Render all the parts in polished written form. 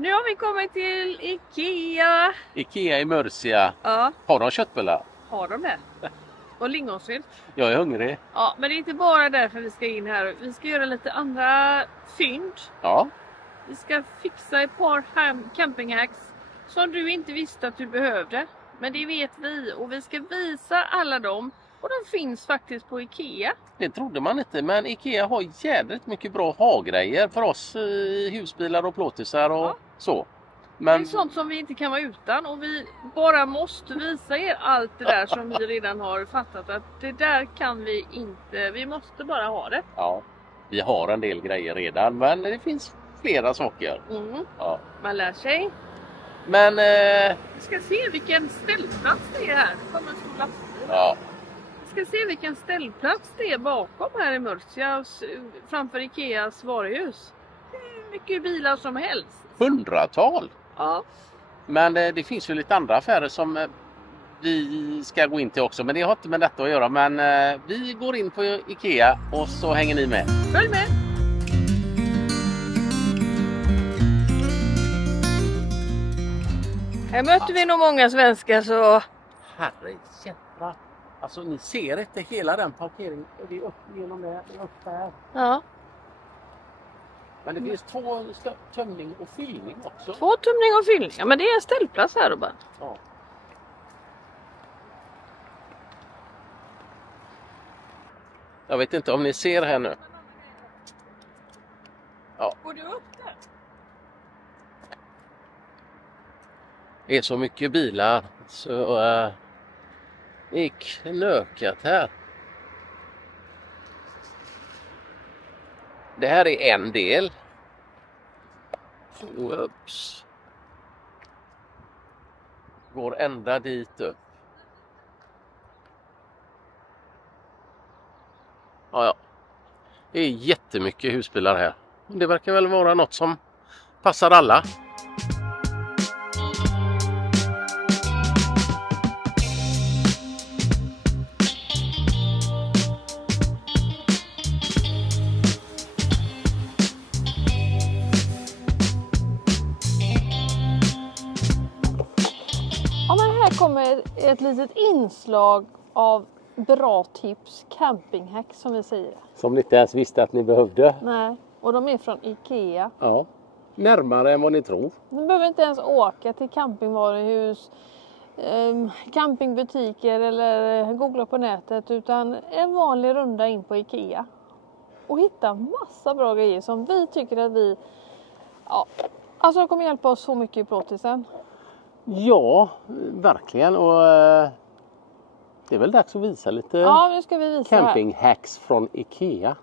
Nu har vi kommit till Ikea. Ikea i Mörsia. Ja, Har de köttbullar? har de det? Och lingonsylt. Jag är hungrig. Ja, men det är inte bara därför vi ska in här. Vi ska göra lite andra fynd. Ja. Vi ska fixa ett par campinghacks som du inte visste att du behövde. Men det vet vi och vi ska visa alla dem. Och de finns faktiskt på Ikea. Det trodde man inte, men Ikea har jävligt mycket bra ha-grejer för oss i husbilar och plåtisar och så. Men Det är sånt som vi inte kan vara utan och vi bara måste visa er allt det där som vi redan har fattat att det där kan vi inte, vi måste bara ha det. ja, vi har en del grejer redan, men det finns flera saker. Ja. Man lär sig. Men Vi ska se vilken ställplats det är här. Det kommer en stor lastbil. ja, Vi ska se vilken ställplats det är bakom här i Mörsia framför Ikeas varuhus. Hur mycket bilar som helst. 100-tal. Ja. Men det finns ju lite andra affärer som vi ska gå in till också. Men det har inte med detta att göra. Men vi går in på Ikea och så hänger ni med. Följ med! Här möter vi nog många svenskar så... Herre jävlar. Alltså ni ser inte hela den parkeringen. Det är upp genom det, upp där. Ja. Men det finns 2 tömning och fyllning också. 2 tömning och fyllning. Ja, men det är en ställplats här då bara. Ja. Jag vet inte om ni ser här nu. Ja. Går du upp där? Det är så mycket bilar så det är knökat här. Det här är en del. Ups. Går ända dit upp. Ja. Det är jättemycket husbilar här. Det verkar väl vara något som passar alla. Ja, men här kommer ett litet inslag av bra tips, campinghack som vi säger. Som ni inte ens visste att ni behövde. Nej, och de är från Ikea. Ja, närmare än vad ni tror. Ni behöver inte ens åka till campingvaruhus, campingbutiker eller googla på nätet utan en vanlig runda in på Ikea. Och hitta massa bra grejer som vi tycker att vi... Ja, alltså de kommer hjälpa oss så mycket i plåtisen. Ja, verkligen. Och det är väl dags att visa lite nu ska vi visa campinghacks från Ikea.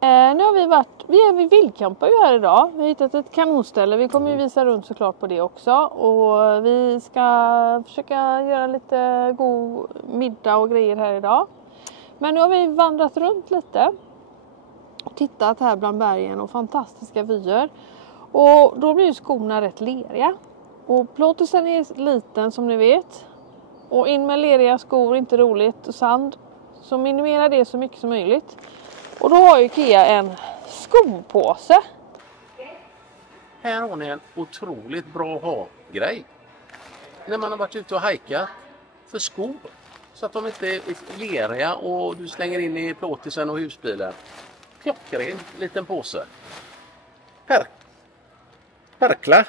Nu har vi vildcampar ju här idag. Vi har hittat ett kanonställe. Vi kommer ju visa runt såklart på det också. Och vi ska försöka göra lite god middag och grejer här idag. Men nu har vi vandrat runt lite. Och tittat här bland bergen och fantastiska vyer. Och då blir ju skorna rätt leriga. Och plåtisen är liten som ni vet. Och in med leriga skor, inte roligt. Och sand. Så minimera det så mycket som möjligt. Och då har ju Ikea en skopåse. Här har ni en otroligt bra ha-grej. När man har varit ute och hajkat för skor. Så att de inte är leriga och du slänger in i plåtisen och husbilen. Klockren liten påse. Perkla.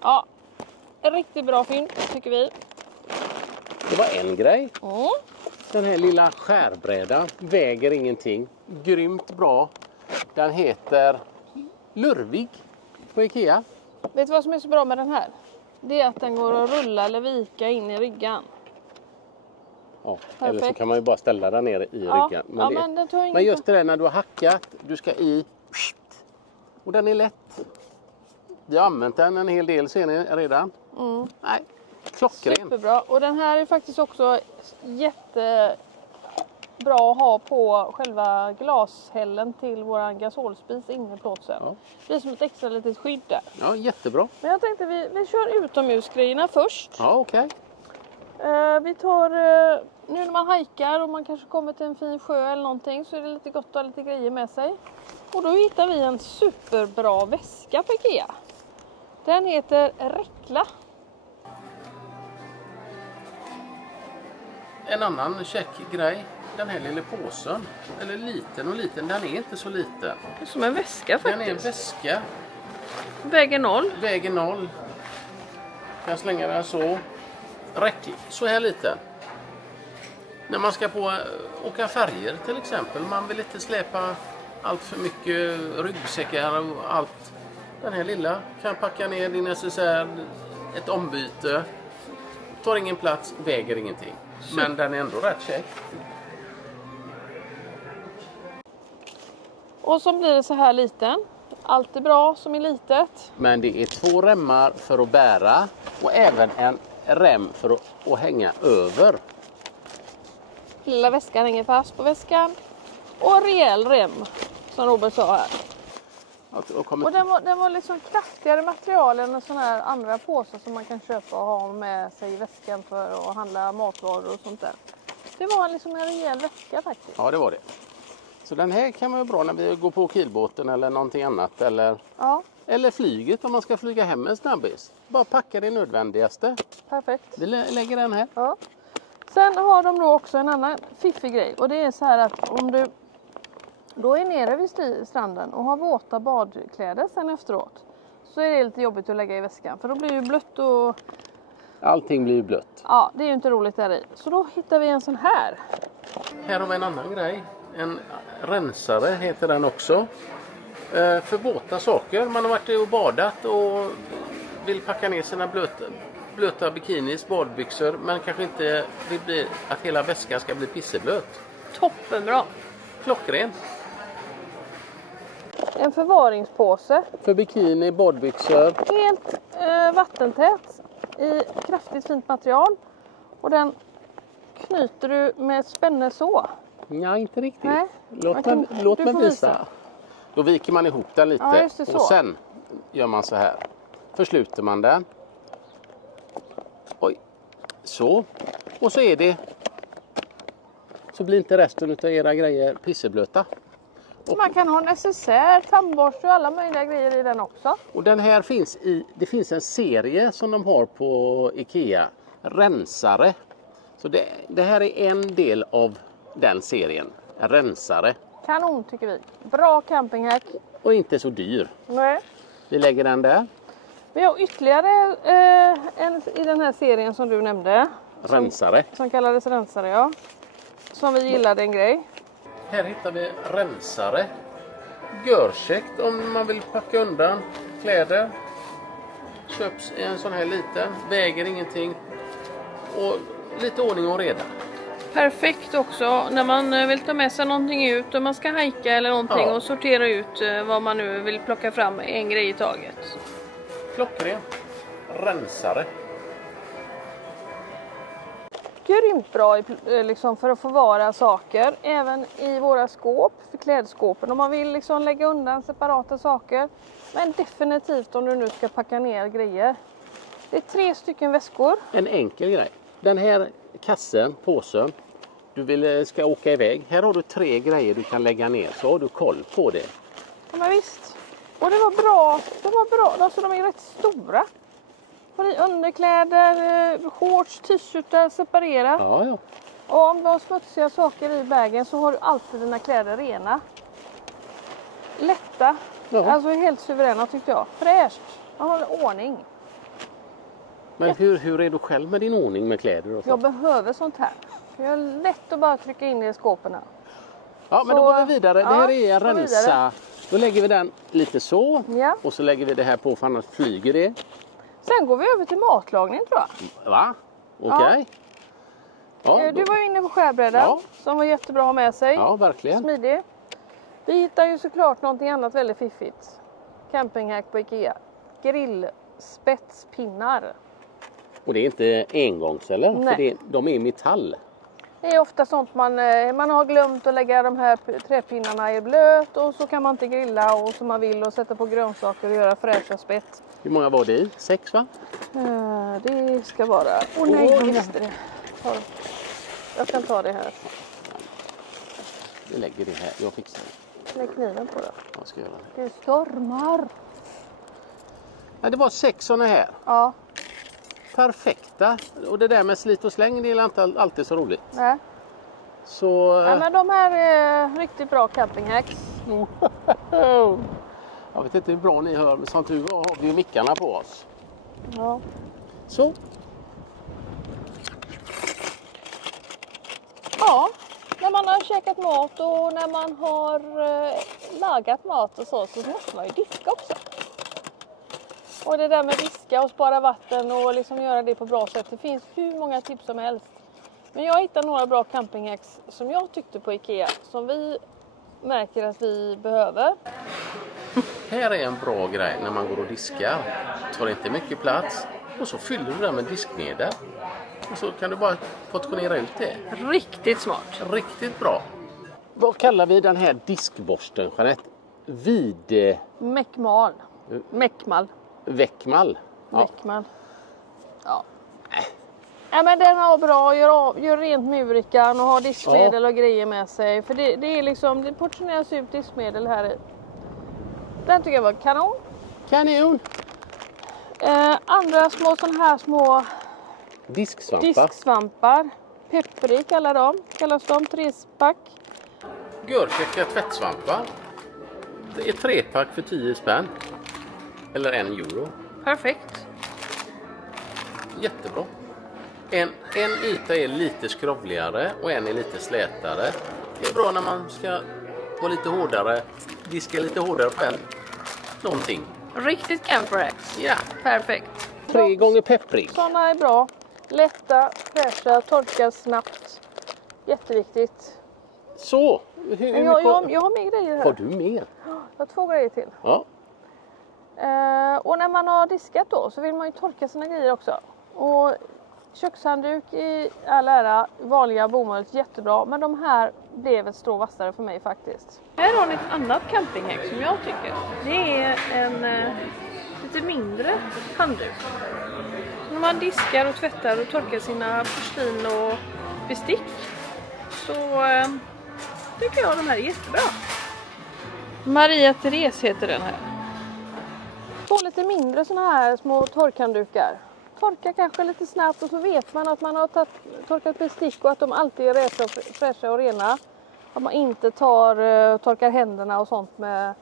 Ja, en riktigt bra fynd tycker vi. Det var en grej. Mm. Den här lilla skärbrädan väger ingenting. Grymt bra. Den heter Lurvig på Ikea. Vet du vad som är så bra med den här? Det är att den går att rulla eller vika in i ryggan. Ja, eller så kan man ju bara ställa den ner i ryggen. Men just det där när du har hackat, du ska i. Och den är lätt. Vi har använt den en hel del ser ni redan. Mm. Nej, klockren. Superbra. Och den här är faktiskt också jättebra att ha på själva glashällen till våran gasolspis inne i plåtsen. Ja. Det blir som ett extra litet skydd där. Ja, jättebra. Men jag tänkte vi kör utomhusgrejerna först. Ja, okej. Vi tar, nu när man hajkar och man kanske kommer till en fin sjö eller någonting så är det lite gott att ha lite grejer med sig. Och då hittar vi en superbra väska på IKEA. Den heter Rekla. En annan check grej. Den här lilla påsen. Eller liten och liten. Den är inte så liten. Det är som en väska faktiskt. Den är en väska. Väger 0. Väger 0. Jag slänger den så. Räcker. Så här liten. När man ska åka färger till exempel. Man vill inte släpa allt för mycket ryggsäckar och allt. Den här lilla kan packa ner din necessär, ett ombyte. Tar ingen plats, väger ingenting. Men den är ändå rätt check. Och så blir det så här liten. Allt är bra som är litet. Men det är 2 remmar för att bära och även en rem för att hänga över. Lilla väskan hänger fast på väskan. Och en rejäl rem, som Robert sa här. Och den var liksom kraftigare material än en sån här andra påsar som man kan köpa och ha med sig i väskan för att handla matvaror och sånt där. Det var liksom en rejäl väska faktiskt. Ja, det var det. Så den här kan vara bra när vi går på kylbåten eller någonting annat. Eller flyget om man ska flyga hem en snabbis. Bara packa det nödvändigaste. Perfekt. Vi lägger den här. Ja. Sen har de då också en annan fiffig grej. Och det är så här att om du då är nere vid stranden och har våta badkläder sen efteråt. Så är det lite jobbigt att lägga i väskan. För då blir det ju blött och... Allting blir blött. Ja, det är ju inte roligt där i. Så då hittar vi en sån här. Här har vi en annan grej. En rensare heter den också. För våta saker. Man har varit och badat och vill packa ner sina blöta bikinis, badbyxor. Men kanske inte vill att hela väskan ska bli pisseblöt. Toppenbra. Klockren. En förvaringspåse. För bikini, badbyxor. Helt vattentät. I kraftigt fint material. Och den knyter du med ett spänne så. Nej, inte riktigt. Nej. Låt mig visa. Då viker man ihop den lite. Ja, just det, så. Och sen gör man så här. Försluter man den. Oj. Så. Och så är det. Så blir inte resten av era grejer pisseblöta. Man kan ha necessär, tandborste och alla möjliga grejer i den också. Och den här det finns en serie som de har på IKEA. Rensare. Så det här är en del av den serien. En rensare. Kanon tycker vi. Bra campinghack. Och inte så dyr. Nej. Vi lägger den där. Vi har ytterligare en i den här serien som du nämnde. Rensare. Som kallades rensare, ja. Som vi gillade en grej. Här hittar vi rensare. Görkäckt om man vill packa undan kläder. Köps en sån här liten. Väger ingenting. Och lite ordning och reda. Perfekt också när man vill ta med sig någonting ut och man ska hajka eller någonting och sortera ut vad man nu vill plocka fram en grej i taget. Klockren. Rensare. Grymt bra liksom, för att förvara saker. Även i våra skåp, för klädskåpen. Om man vill liksom lägga undan separata saker. Men definitivt om du nu ska packa ner grejer. Det är 3 stycken väskor. En enkel grej. Den här kassen, påsen. Du ska åka iväg. Här har du 3 grejer du kan lägga ner. Så har du koll på det. Ja, men visst. Och det var bra. Alltså, de är rätt stora. Har ni underkläder, shorts, t-shirtar separerat. Ja. Och om du har smutsiga saker i bagen så har du alltid dina kläder rena. Lätta. Ja. Alltså helt suveräna tyckte jag. Fräscht. Man har ordning. Men hur är du själv med din ordning med kläder och så? Jag behöver sånt här. Det är lätt att bara trycka in det i skåpen. Ja, men då går vi vidare. Det här är en rensa. Vidare. Då lägger vi den lite så. Ja. Och så lägger vi det här på för annars flyger det. Sen går vi över till matlagning tror jag. Va? Okej. Ja, du var ju inne på skärbrädan som var jättebra att ha med sig. Ja, verkligen. Smidig. Vi hittar ju såklart någonting annat väldigt fiffigt. Campinghack på IKEA. Grillspetspinnar. Och det är inte engångs eller? Nej. För de är i metall. Det är ofta sånt man har glömt att lägga de här träpinnarna i blöt och så kan man inte grilla och som man vill och sätta på grönsaker och göra fräscha spett. Hur många var det i? 6 va? Det ska vara... nej, jag visste det. Jag kan ta det här. Vi lägger det här. Jag fixar det. Lägg kniven på det. Jag ska göra det. Det stormar. Ja, det var 6 såna här. Ja. Perfekta. Och det där med slit och släng, det är inte alltid så roligt. Nej. Så... Ja, men de här är riktigt bra campinghacks. Jag vet inte hur bra ni hör, men som tur har vi ju mickarna på oss. Ja. Så. Ja, när man har käkat mat och när man har lagat mat och så måste man ju diska också. Och det där med diska och spara vatten och liksom göra det på bra sätt. Det finns hur många tips som helst. Men jag hittade några bra campinghacks som jag tyckte på Ikea. Som vi märker att vi behöver. Här är en bra grej när man går och diskar. Tar inte mycket plats. Och så fyller du den med diskmedel. Och så kan du bara portionera ut det. Riktigt smart. Riktigt bra. Vad kallar vi den här diskborsten, Jeanette? Meckmal. Väckmal. Ja. Väckmal. Ja. Ja, men den har bra, gör rent murikan och har diskmedel och grejer med sig. För det är liksom, det portioneras ut diskmedel här i. Den tycker jag var kanon. Kanon. Andra små disksvampar. Peppri kallas de, 3-pack. Görkäcka tvättsvampar. Det är 3-pack för 10 spänn. Eller 1 euro. Perfekt. Jättebra. En yta är lite skrovligare och en är lite slätare. Det är bra när man ska vara lite hårdare, diska lite hårdare på någonting. Riktigt camperhacks. Ja. Perfekt. 3 gånger pepprig. Sådana är bra. Lätta, fräscha, torkar snabbt. Jätteviktigt. Så. Jag har mer grejer här. Har du mer? Jag har 2 grejer till. Ja. Och när man har diskat då så vill man ju torka sina grejer också. Och kökshandduk i all ära, vanliga bomull, jättebra. Men de här blev ett strå vassare för mig faktiskt. Här har ni ett annat campinghack som jag tycker. Det är en lite mindre handduk. Så när man diskar och tvättar och torkar sina porslin och bestick så tycker jag de här är jättebra. Maria Therese heter den här. 2 lite mindre såna här små torkhanddukar. Torka kanske lite snabbt och så vet man att man har torkat bestick och att de alltid är fräscha och rena. Att man inte torkar händerna och sånt med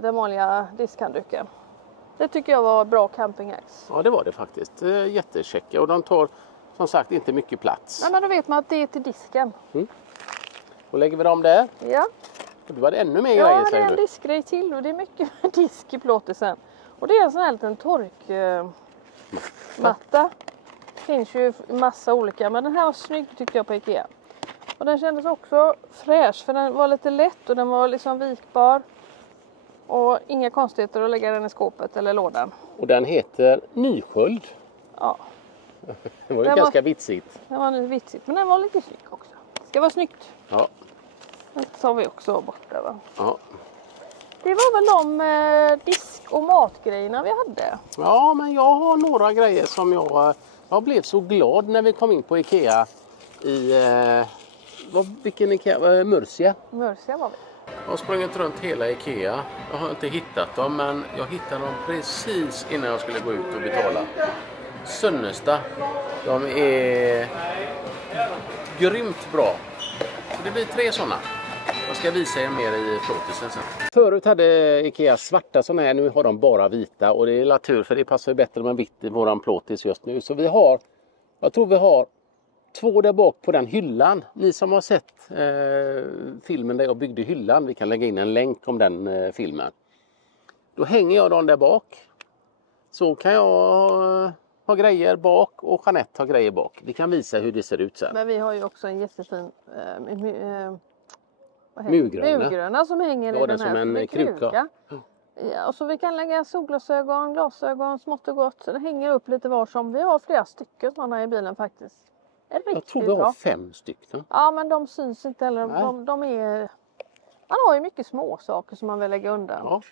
den vanliga diskhandduken. Det tycker jag var bra campinghacks. Ja, det var det faktiskt. Jättekäcka och de tar som sagt inte mycket plats. Nej, men då vet man att det är till disken. Och lägger vi dem där. Ja. Och det var det ännu mer grejer. Ja, det är en diskgrej till och det är mycket disk i plåtisen. Och det är en sån här liten torkmatta. Det finns ju massa olika, men den här var snygg tyckte jag på Ikea. Och den kändes också fräsch för den var lite lätt och den var liksom vikbar. Och inga konstigheter att lägga den i skåpet eller lådan. Och den heter Nysköld. Ja. Det var ju ganska vitsigt. Den var vitsigt, men den var lite snygg också. Det ska vara snyggt. Ja. Den tar vi också bort där, va? Ja. Det var väl de disk- och matgrejerna vi hade. Ja, men jag har några grejer som jag blev så glad när vi kom in på Ikea i vilken Ikea? Murcia. Murcia var vi. Jag har sprungit runt hela Ikea. Jag har inte hittat dem, men jag hittade dem precis innan jag skulle gå ut och betala. Sönnesta. De är grymt bra. Så det blir 3 sådana. Jag ska visa er mer i plåtisen sen. Förut hade Ikea svarta sådana här, nu har de bara vita. Och det är natur för det passar bättre med vitt i våran plåtis just nu. Så jag tror vi har 2 där bak på den hyllan. Ni som har sett filmen där jag byggde hyllan, vi kan lägga in en länk om den filmen. Då hänger jag dem där bak. Så kan jag ha grejer bak och Jeanette har grejer bak. Vi kan visa hur det ser ut sen. Men vi har ju också en jättefin murgröna som hänger i den här som en kruka. Ja, och så vi kan lägga solglasögon, glasögon, smått och gott. Den hänger upp lite var som. Vi har flera stycken sådana i bilen faktiskt. Jag tror vi har 5 stycken. Ja, men de syns inte heller. De är... Man har ju mycket små saker som man vill lägga undan. Ja.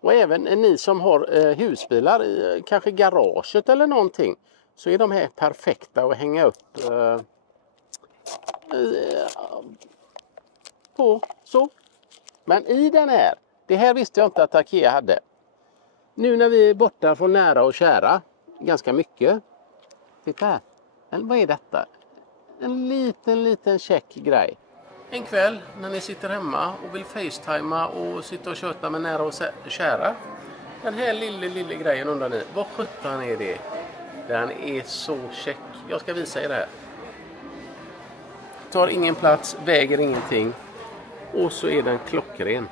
Och även ni som har husbilar i kanske garaget eller någonting, så är de här perfekta att hänga upp på så. Men i den här, det här visste jag inte att IKEA hade. Nu när vi är borta från nära och kära, ganska mycket. Titta här, men vad är detta? En liten check grej. En kväll när ni sitter hemma och vill facetima och sitta och köta med nära och kära. Den här lilla grejen undrar ni, vad sjutton är det? Den är så check. Jag ska visa er det här. Tar ingen plats, väger ingenting. Och så är den klockren.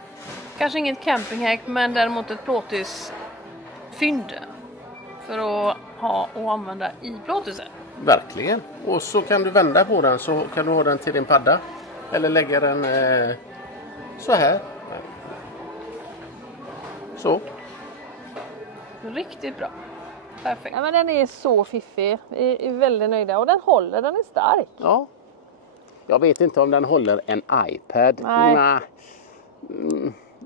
Kanske inget campinghack, men däremot ett plåtisfynd för att ha och använda i plåtisen. Verkligen. Och så kan du vända på den, så kan du ha den till din padda. Eller lägga den så här. Så. Riktigt bra. Perfekt. Ja, men den är så fiffig. Vi är väldigt nöjda. Och den håller, den är stark. Ja. Jag vet inte om den håller en iPad. Nej.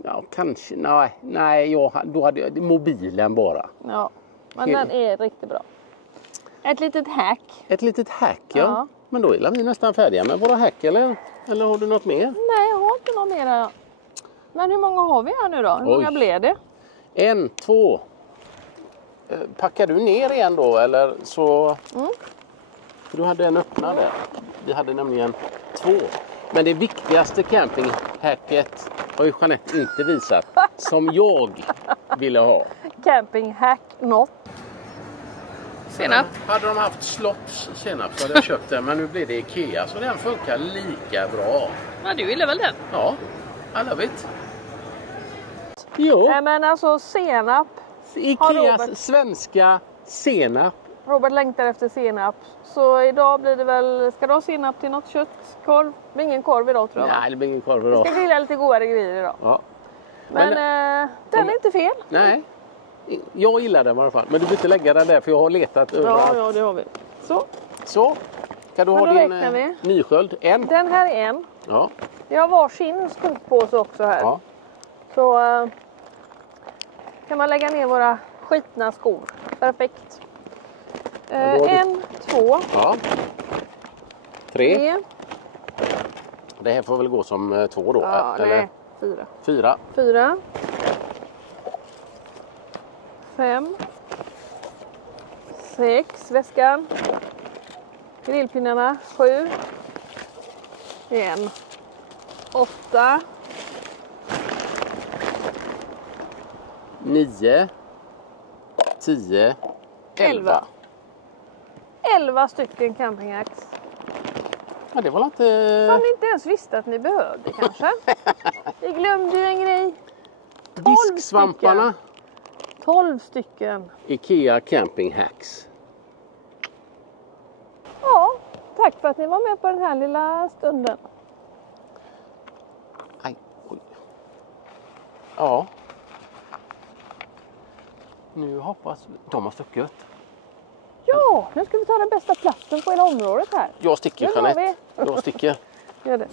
Ja, kanske. Nej, då hade jag mobilen bara. Ja, men den är riktigt bra. Ett litet hack. Ett litet hack, ja. Ja. Men då är vi nästan färdiga med våra hack, eller har du något mer? Nej, jag har inte något mer. Men hur många har vi här nu då? Hur många blev det? 1, 2. Packar du ner igen då, eller så? För du hade en öppnad där. Vi hade nämligen 2. Men det viktigaste campinghacket har ju Jeanette inte visat. Som jag ville ha. Campinghack not. Senap. Hade de haft Slotts senap så hade jag köpt den. Men nu blir det IKEA, så den funkar lika bra. Ja, du gillar väl den? Ja, I love it. Jo. Nej, men alltså senap. Ikeas svenska senap. Robert längtar efter senap. Så idag blir det väl, ska du ha senap till något kött? Korv? Det blir ingen korv idag tror jag. Nej, det blir ingen korv idag. Vi ska grilla lite godare grejer idag. Ja. Men den är inte fel. Nej, jag gillar den i alla fall. Men du behöver inte lägga den där, för jag har letat överallt. Ja, det har vi. Så. Kan du Men ha då din räknar vi. nysköld? En? Den här är en. Ja. Vi har varsin skopåse också här. Ja. Så kan man lägga ner våra skitna skor. Perfekt. då har du- 1, 2, Ja. 3. 3. Det här får väl gå som 2 då? Ja, eller? nej, 4. 4. 4. 5. 6. Väskan. Grillpinnarna. 7. Igen. 8. 9. 10. 11. 11 stycken campinghacks. Ja, det var inte... Som ni inte ens visste att ni behövde kanske. Vi glömde ju en grej. Disksvamparna. 12 stycken. IKEA Camping Hacks. Ja, tack för att ni var med på den här lilla stunden. Aj, oj. Ja. Nu hoppas vi... De har stuckit. Ja, nu ska vi ta den bästa platsen på hela området här. Jag sticker, Nu går Jeanette. vi. Jag sticker. Gör det.